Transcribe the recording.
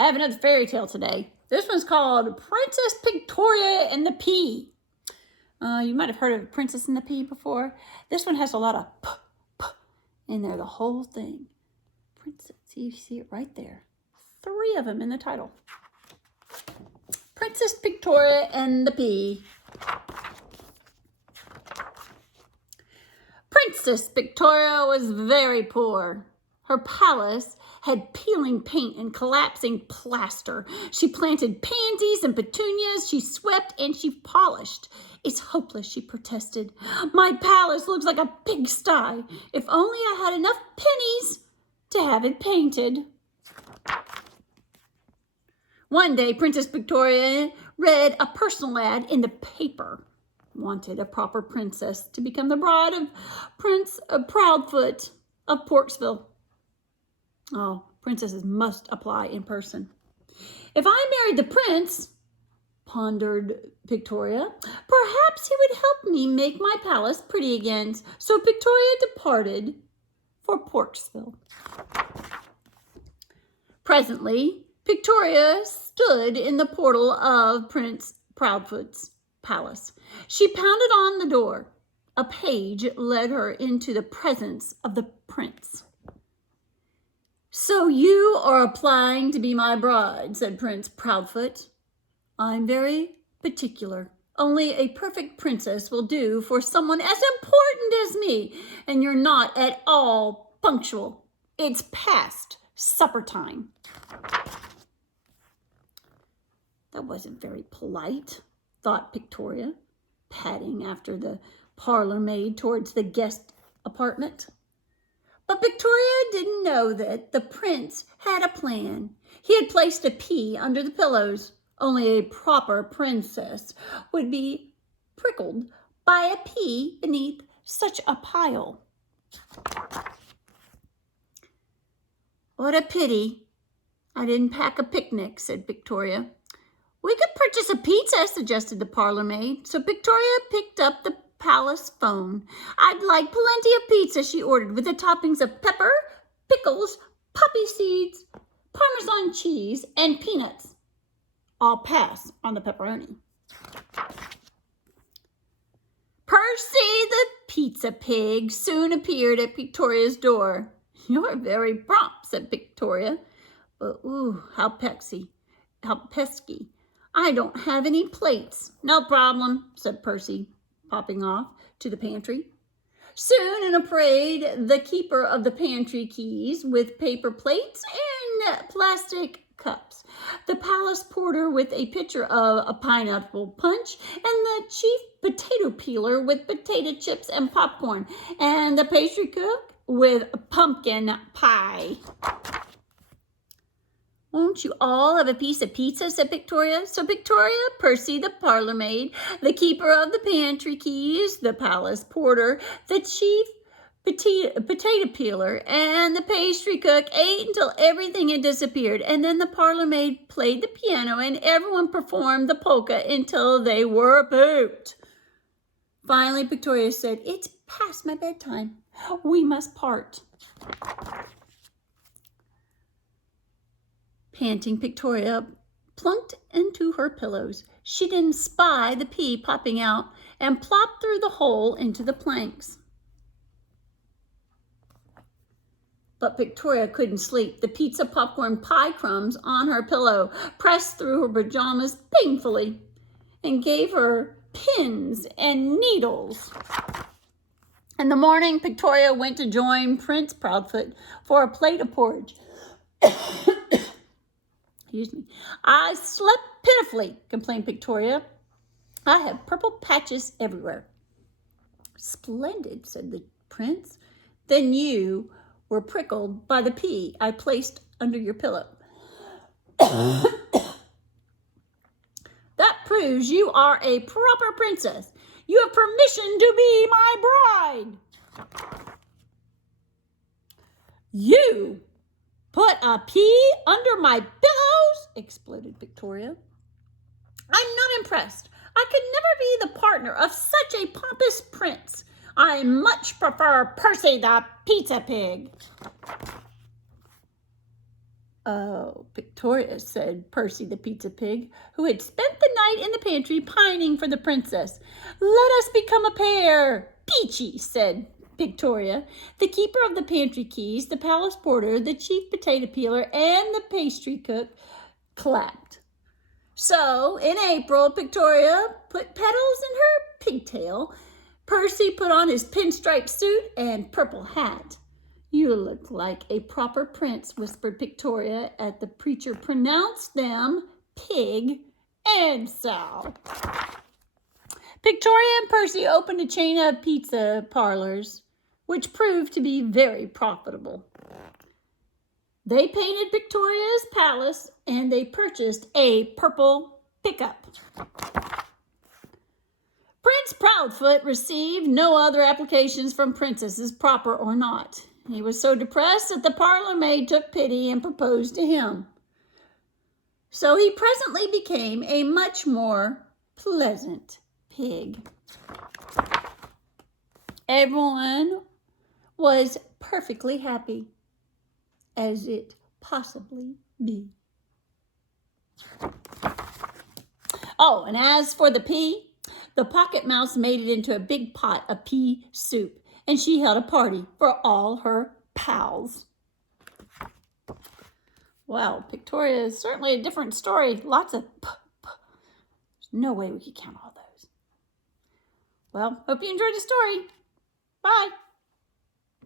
I have another fairy tale today. This one's called Princess Pigtoria and the Pea. You might have heard of Princess and the Pea before. This one has a lot of p in there, the whole thing. Princess, you see it right there. 3 of them in the title. Princess Pigtoria and the Pea. Princess Pigtoria was very poor. Her palace had peeling paint and collapsing plaster. She planted pansies and petunias. She swept and she polished. It's hopeless, she protested. My palace looks like a pigsty. If only I had enough pennies to have it painted. One day, Princess Pigtoria read a personal ad in the paper. Wanted a proper princess to become the bride of Prince Proudfoot of Porksville. Oh, princesses must apply in person. If I married the prince, pondered Pigtoria, perhaps he would help me make my palace pretty again. So Pigtoria departed for Porksville. Presently, Pigtoria stood in the portal of Prince Proudfoot's palace. She pounded on the door. A page led her into the presence of the prince. So you are applying to be my bride, said Prince Proudfoot. I'm very particular. Only a perfect princess will do for someone as important as me, and you're not at all punctual. It's past supper time. That wasn't very polite, thought Pigtoria, padding after the parlor maid towards the guest apartment. But Pigtoria didn't know that the prince had a plan. He had placed a pea under the pillows. Only a proper princess would be prickled by a pea beneath such a pile. What a pity I didn't pack a picnic, said Pigtoria. We could purchase a pizza, suggested the parlor maid. So Pigtoria picked up the palace phone. I'd like plenty of pizza, she ordered, with the toppings of pepper, pickles, poppy seeds, Parmesan cheese, and peanuts. I'll pass on the pepperoni. Percy the pizza pig soon appeared at Pigtoria's door. You're very prompt, said Pigtoria. But ooh, how pesky. I don't have any plates. No problem, said Percy, popping off to the pantry. Soon in a parade, the keeper of the pantry keys with paper plates and plastic cups, the palace porter with a pitcher of a pineapple punch, and the chief potato peeler with potato chips and popcorn, and the pastry cook with pumpkin pie. Won't you all have a piece of pizza, said Pigtoria. So Pigtoria, Percy, the parlor maid, the keeper of the pantry keys, the palace porter, the chief potato peeler, and the pastry cook ate until everything had disappeared. And then the parlor maid played the piano and everyone performed the polka until they were pooped. Finally, Pigtoria said, it's past my bedtime. We must part. Panting, Pigtoria plunked into her pillows. She didn't spy the pea popping out and plopped through the hole into the planks. But Pigtoria couldn't sleep. The pizza, popcorn, pie crumbs on her pillow pressed through her pajamas painfully and gave her pins and needles. In the morning, Pigtoria went to join Prince Proudfoot for a plate of porridge. Excuse me. I slept pitifully, complained Pigtoria. I have purple patches everywhere. Splendid, said the prince. Then you were prickled by the pea I placed under your pillow. That proves you are a proper princess. You have permission to be my bride. You put a pea under my pillows, exploded Pigtoria. I'm not impressed. I could never be the partner of such a pompous prince. I much prefer Percy the pizza pig. "Oh, Pigtoria," said Percy the pizza pig, who had spent the night in the pantry pining for the princess. "Let us become a pair." "Peachy," said Pigtoria. The keeper of the pantry keys, the palace porter, the chief potato peeler, and the pastry cook clapped. So, in April, Pigtoria put petals in her pigtail. Percy put on his pinstripe suit and purple hat. "You look like a proper prince," whispered Pigtoria as the preacher pronounced them pig and sow. Pigtoria and Percy opened a chain of pizza parlors, which proved to be very profitable. They painted Pigtoria's palace, and they purchased a purple pickup. Prince Proudfoot received no other applications from princesses, proper or not. He was so depressed that the parlor maid took pity and proposed to him. So he presently became a much more pleasant pig. Everyone was perfectly happy, as it possibly be. Oh, and as for the pea, the pocket mouse made it into a big pot of pea soup, and she held a party for all her pals. Well, Pigtoria is certainly a different story. Lots of There's no way we could count all those. Well, hope you enjoyed the story. Bye.